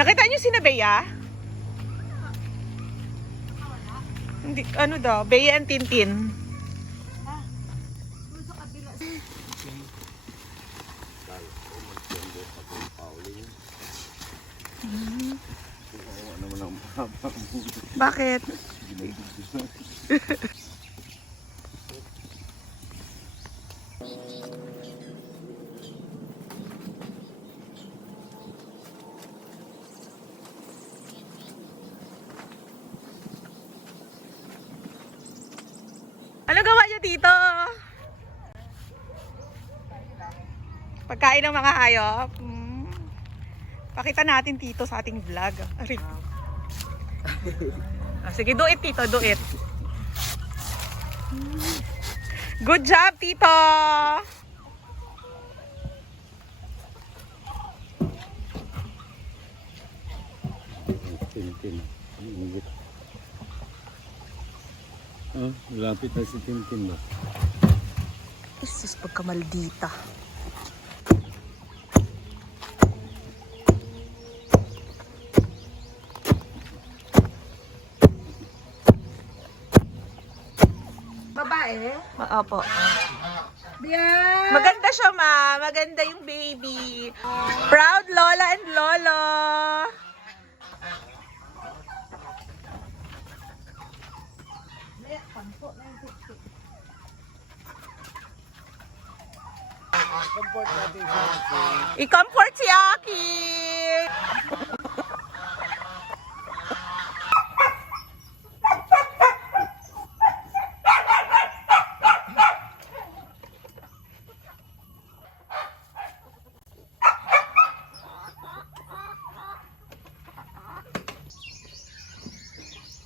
Nakita niyo si Bea? Hindi, ano daw? Bea and Tintin. Bakit? Ano gawa niyo dito? Pagkain ng mga hayop. Pakita natin dito sa ating vlog. Sige, do it, Tito. Do it. Good job, Tito! Tintin. Oh, lapit na si Tintin ba? Isus, pagkamaldita. Babae? Opo. Biyan! Maganda siya, ma. Maganda yung baby. Proud Lola and Lolo. Comfort natin siya. I-comfort si Aki.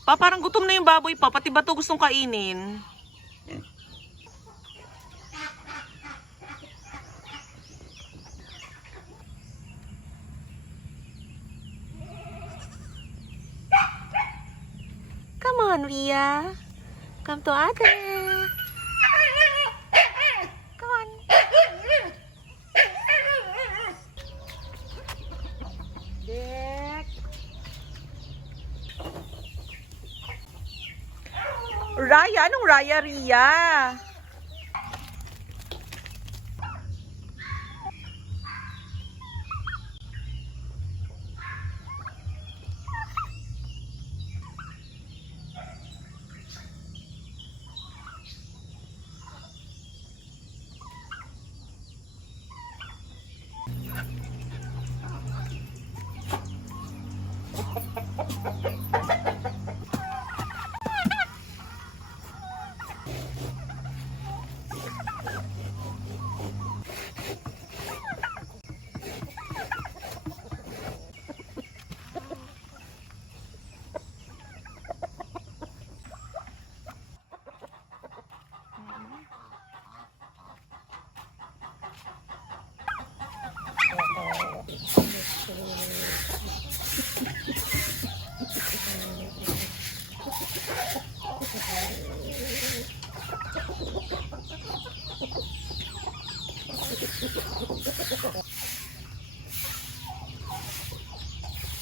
Pa, parang gutom na yung baboy pa. Pati ba ito gustong kainin? Come on, Ria. Come to ate. Come on. Dek! Raya? Anong Raya, Ria?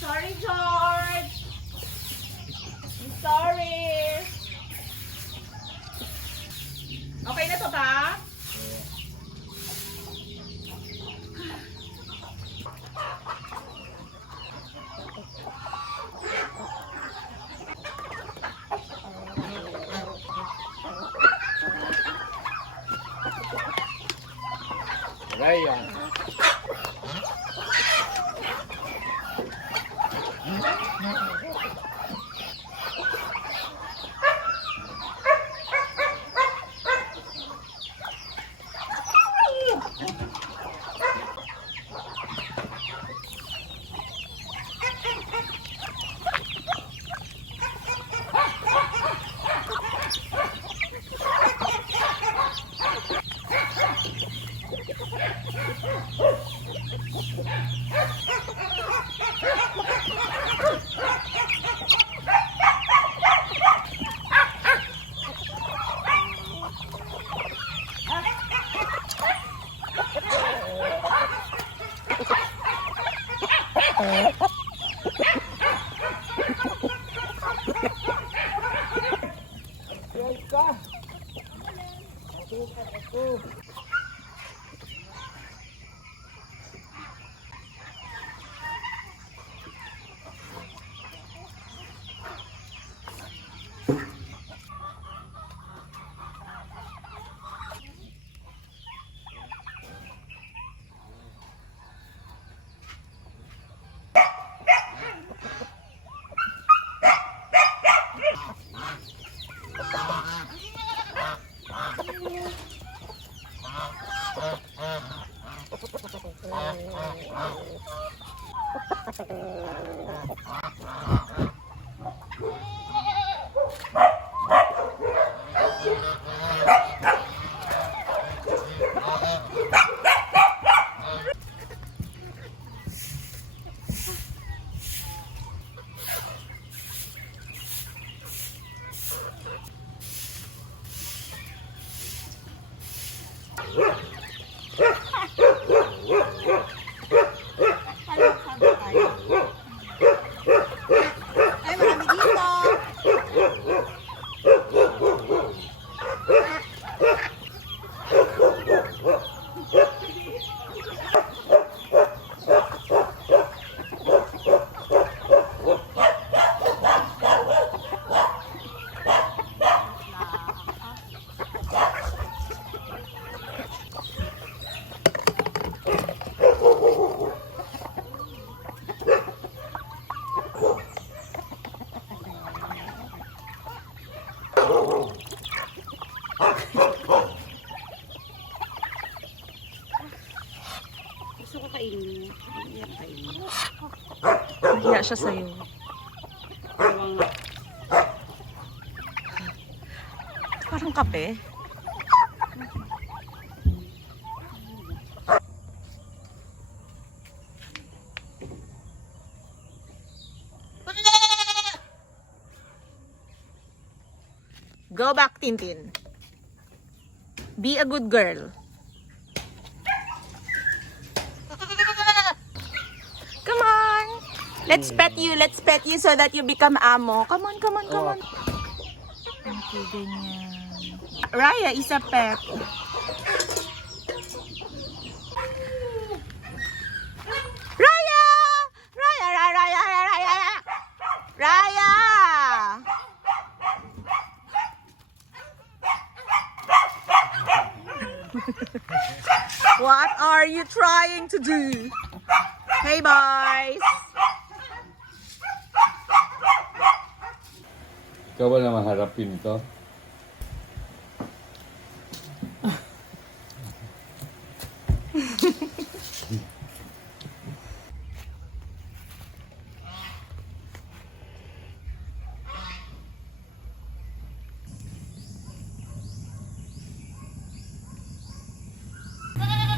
Sorry, George. I'm sorry. Okay na to, ba? Raya. Ay, marami dito. Gusto ko kainin. Hindi yan kainin. Hiya siya sa'yo. Ewan nga. Parang kape. Go back, Tintin. Be a good girl. Come on. Let's pet you. Let's pet you so that you become amo. Come on, come on, come on. Okay, ganyan. Raya is a pet. Raya! Raya, Raya, Raya, Raya, Raya. Raya! What are you trying to do? Hey, boys! Ikaw wala maharapin to.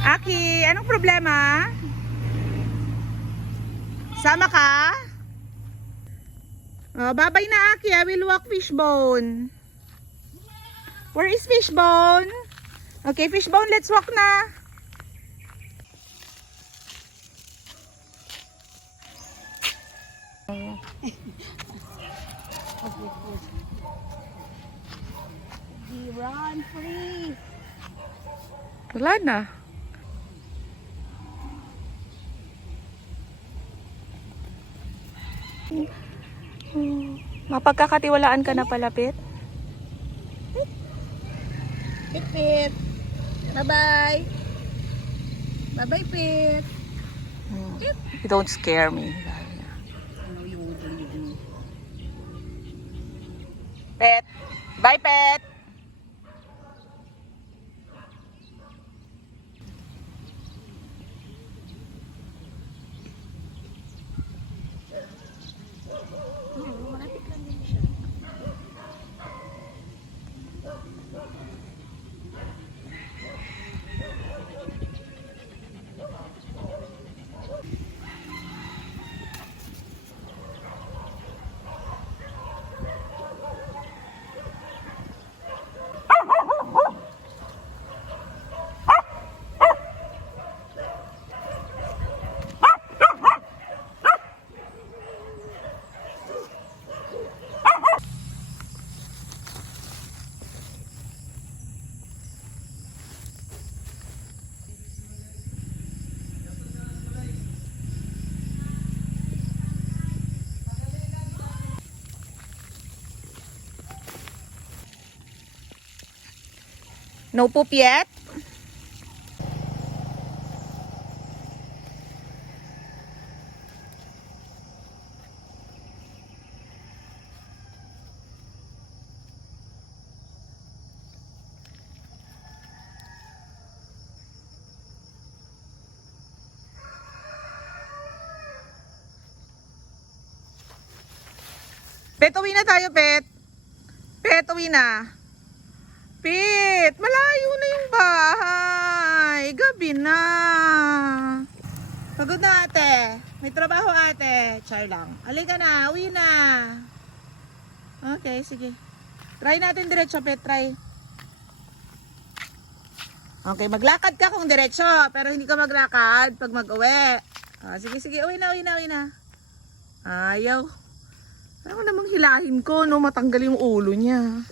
Aki, anong problema? Sama ka? Oh, bye-bye na, Aki. I will walk Fishbone. Where is Fishbone? Okay, Fishbone, let's walk na. Run free. Wala na. Mapagkakatiwalaan ka na palapit? Pit, Pit. Bye-bye. Bye-bye, Pit. You don't scare me. Ano yung yun? Pet. Bye, Pet. Malapit lang din siya. No poop yet? Pet, uwi na tayo, Pet. Pet, uwi na. Pet, malayo na yung bahay. Gabi na. Pagod na, ate. May trabaho, ate. Char lang. Halika na, uwi na. Okay, sige. Try natin diretso, Pet. Try. Okay, maglakad ka kung diretso. Pero hindi ka maglakad pag mag-uwi. Sige, sige. Uwi na, uwi na, uwi na. Ayaw. Parang namang hilahin ko, no? Matanggal yung ulo niya.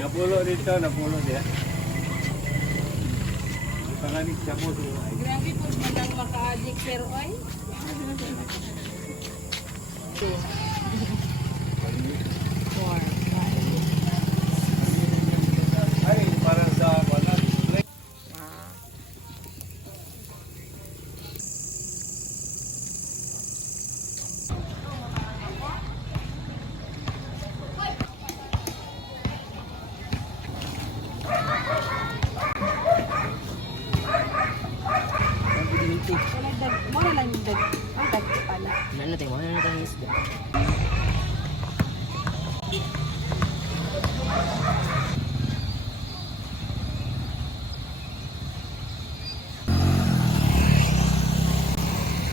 Napulo dito, napulo dia. Panganik siya po. Grabe po, madang maka-addict pero ay. Ay, para sa wala. Wala lang yung dag. Ang dag pala. Ano natin, wala na tayong isda.